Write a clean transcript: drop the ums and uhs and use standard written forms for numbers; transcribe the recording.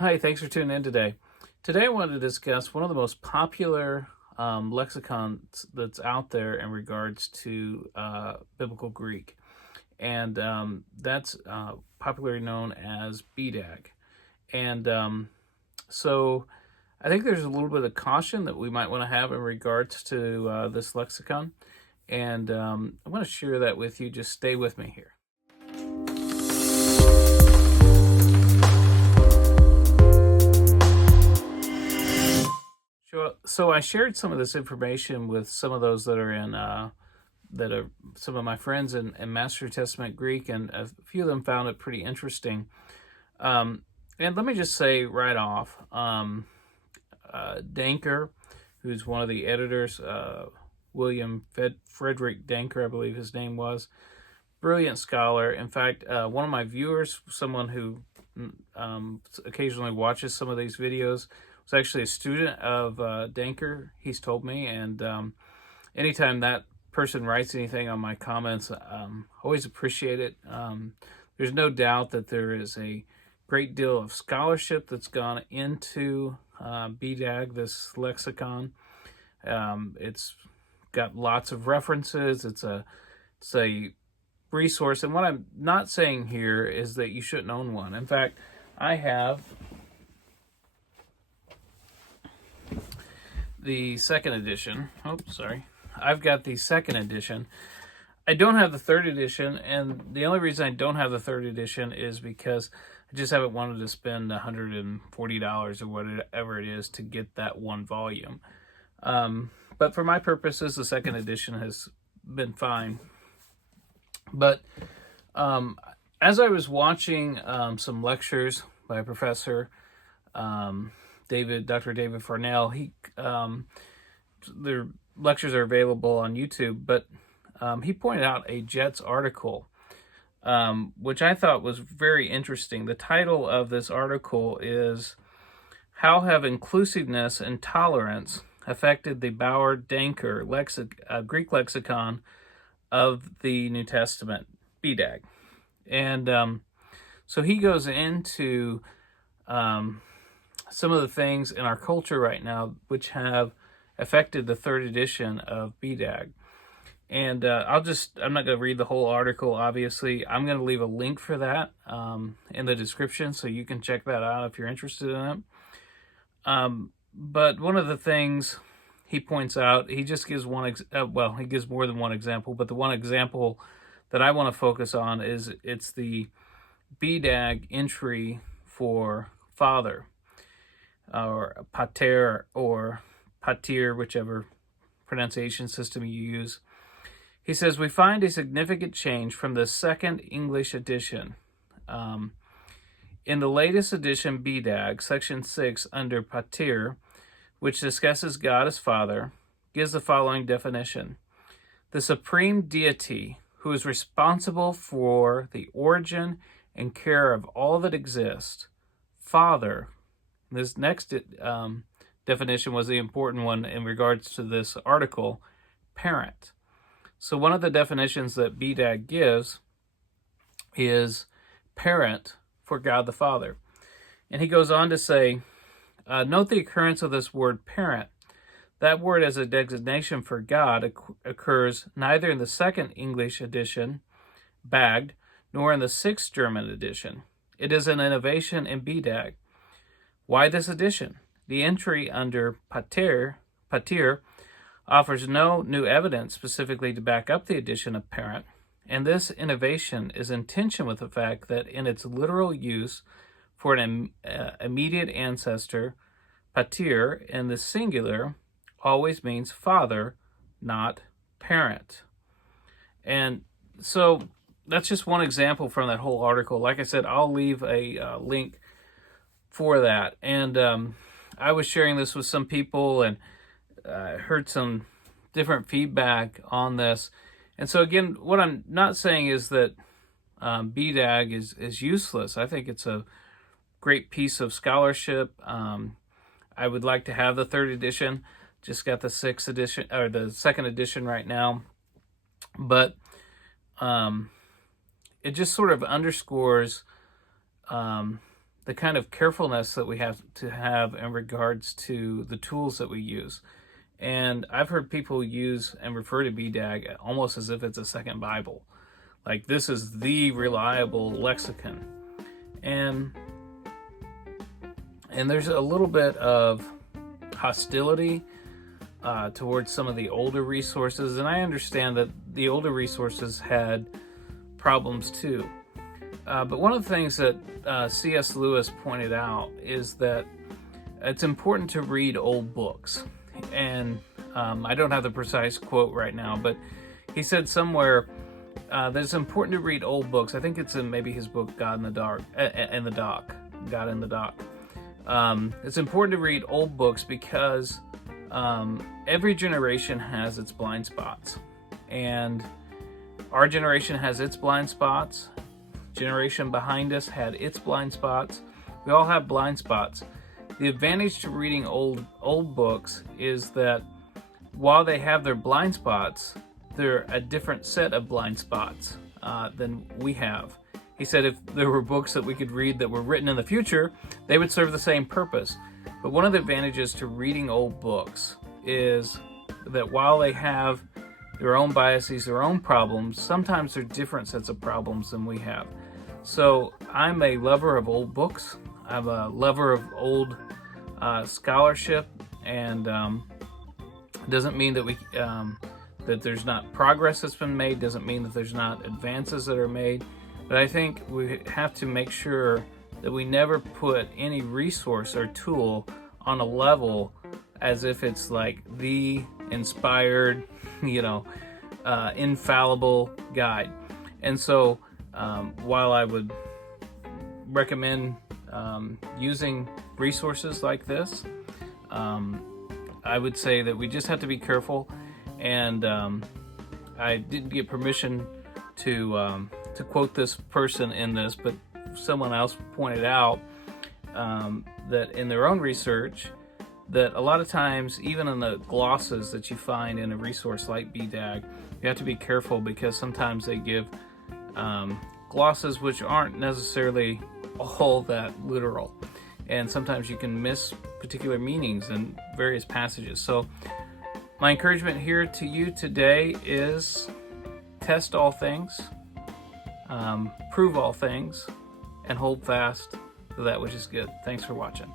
Hi, thanks for tuning in today. Today I wanted to discuss one of the most popular lexicons that's out there in regards to Biblical Greek, and that's popularly known as BDAG. And so I think there's a little bit of caution that we might want to have in regards to this lexicon, and I want to share that with you. Just stay with me here. So I shared some of this information with some of those that are in that are some of my friends in Master Testament Greek, and a few of them found it pretty interesting. And let me just say right off, Danker, who's one of the editors, William Frederick Danker, I believe his name was, brilliant scholar. In fact, one of my viewers, someone who occasionally watches some of these videos, was actually a student of Danker, he's told me, and anytime that person writes anything on my comments, always appreciate it. There's no doubt that there is a great deal of scholarship that's gone into BDAG, this lexicon. It's got lots of references. It's a resource, and what I'm not saying here is that you shouldn't own one. In fact, I have the second edition. I've got the second edition. I don't have the third edition, and the only reason I don't have the third edition is because I just haven't wanted to spend $140 or whatever it is to get that one volume. But for my purposes, the second edition has been fine. But as I was watching some lectures by a professor, Dr. David Farnell, their lectures are available on YouTube, but he pointed out a Jets article, which I thought was very interesting. The title of this article is "How Have Inclusiveness and Tolerance Affected the Bauer-Danker Greek Lexicon of the New Testament, BDAG?" And so he goes into some of the things in our culture right now which have affected the third edition of BDAG. And I'm not going to read the whole article, obviously. I'm going to leave a link for that in the description so you can check that out if you're interested in it. But one of the things he points out, he just gives he gives more than one example, but the one example that I want to focus on is it's the BDAG entry for father, or pater, or patir, whichever pronunciation system you use. He says, "We find a significant change from the second English edition. In the latest edition, BDAG, section 6, under patir, which discusses God as Father, gives the following definition: the supreme deity who is responsible for the origin and care of all that exists. Father." This next definition was the important one in regards to this article: parent. So one of the definitions that BDAG gives is parent for God the Father. And he goes on to say, note the occurrence of this word parent. That word as a designation for God occurs neither in the second English edition, BAG, nor in the sixth German edition. It is an innovation in BDAG. Why this edition? The entry under patir offers no new evidence specifically to back up the addition of parent, and this innovation is in tension with the fact that in its literal use for an immediate ancestor, patir in the singular always means father, not parent. And so that's just one example from that whole article. Like I said, I'll leave a link for that. And I was sharing this with some people, and I heard some different feedback on this. And so again, what I'm not saying is that BDAG is useless. I think it's a great piece of scholarship. I would like to have the third edition. Just got the sixth edition, or the second edition right now. But it just sort of underscores the kind of carefulness that we have to have in regards to the tools that we use. And I've heard people use and refer to BDAG almost as if it's a second Bible. Like, this is the reliable lexicon. And there's a little bit of hostility towards some of the older resources. And I understand that the older resources had problems too. But one of the things that C.S. Lewis pointed out is that it's important to read old books. And I don't have the precise quote right now, but he said somewhere that it's important to read old books. I think it's in maybe his book, God in the Dock. It's important to read old books because every generation has its blind spots. And our generation has its blind spots. Generation behind us had its blind spots. We all have blind spots. The advantage to reading old books is that while they have their blind spots, they're a different set of blind spots than we have. He said if there were books that we could read that were written in the future, they would serve the same purpose. But one of the advantages to reading old books is that while they have their own biases, their own problems, sometimes they're different sets of problems than we have. So I'm a lover of old books. I'm a lover of old scholarship, and doesn't mean that that there's not progress that's been made, doesn't mean that there's not advances that are made, but I think we have to make sure that we never put any resource or tool on a level as if it's like the inspired, infallible guide. And so while I would recommend using resources like this, I would say that we just have to be careful. And I didn't get permission to quote this person in this, but someone else pointed out that in their own research, that a lot of times, even in the glosses that you find in a resource like BDAG, you have to be careful because sometimes they give glosses which aren't necessarily all that literal. And sometimes you can miss particular meanings in various passages. So my encouragement here to you today is test all things, prove all things, and hold fast to that which is good. Thanks for watching.